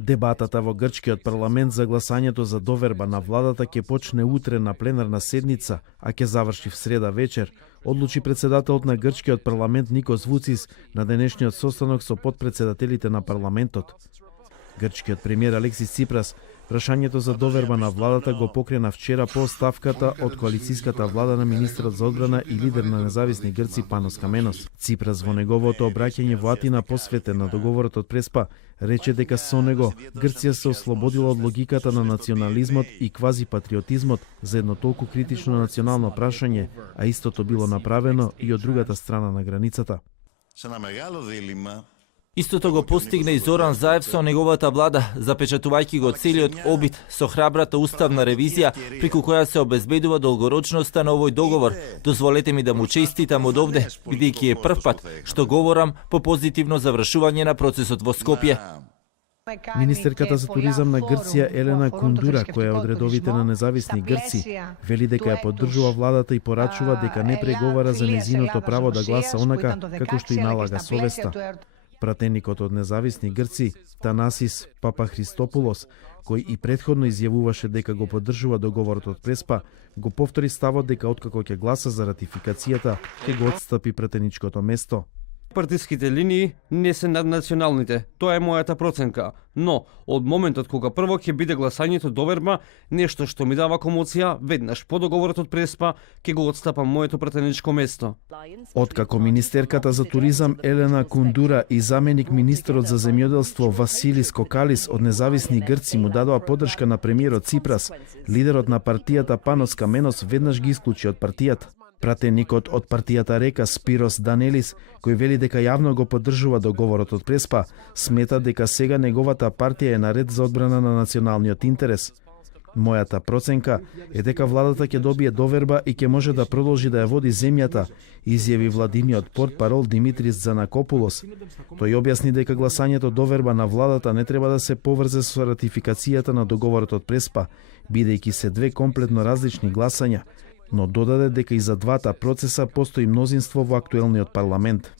Дебатата во грчкиот парламент за гласањето за доверба на владата ќе почне утре на пленарна седница, а ќе заврши в среда вечер, одлучи председателот на грчкиот парламент Никос Вуцис на денешниот состанок со потпредседателите на парламентот. Грчкиот премиер Алексис Ципрас прашањето за доверба на владата го покрена вчера по оставката од коалицијската влада на министерот за одбрана и лидер на независни грци Панос Каменос. Ципрас во неговото обраќање во Атина посветен на договорот од Преспа рече дека со него Грција се ослободила од логиката на национализмот и квазипатриотизмот за едно толку критично национално прашање, а истото било направено и од другата страна на границата. Истото го постигна и Зоран Заев со неговата влада, запечатувајќи го целиот обид со храбрата уставна ревизија, преку која се обезбедува долгорочноста на овој договор. Дозволете ми да му честитам од овде, бидејќи е прв пат што говорам по позитивно завршување на процесот во Скопје. Министерката за туризам на Грција Елена Кундура, која е од редовите на независни грци, вели дека ја поддржува владата и порачува дека не преговара за незиното право да гласа онака како што и налага совеста. Пратеникот од независни грци, Танасис Папахристополос, кој и претходно изјавуваше дека го поддржува договорот од Преспа, го повтори ставот дека откако ќе гласа за ратификацијата, ќе го отстапи пратеничкото место. Партиските линии не се наднационалните, тоа е мојата проценка, но од моментот кога прво ќе биде гласањето доверба, нешто што ми дава комоција, веднаш по договорот од Преспа, ќе го отстапам моето пратеничко место. Откако министерката за туризам Елена Кундура и заменик министерот за земјоделство Василис Кокалис од независни грци му дадоа поддршка на премиерот Ципрас, лидерот на партијата Панос Каменос веднаш ги исклучи од партијата. Пратеникот од партијата Река Спирос Данелис, кој вели дека јавно го поддржува договорот од Преспа, смета дека сега неговата партија е наред за одбрана на националниот интерес. Мојата проценка е дека владата ќе добие доверба и ќе може да продолжи да ја води земјата, изјави владиниот портпарол Димитрис Занакопулос. Тој објасни дека гласањето доверба на владата не треба да се поврзе со ратификацијата на договорот од Преспа, бидејќи се две комплетно различни гласања, но додаде дека и за двата процеса постои мнозинство во актуелниот парламент.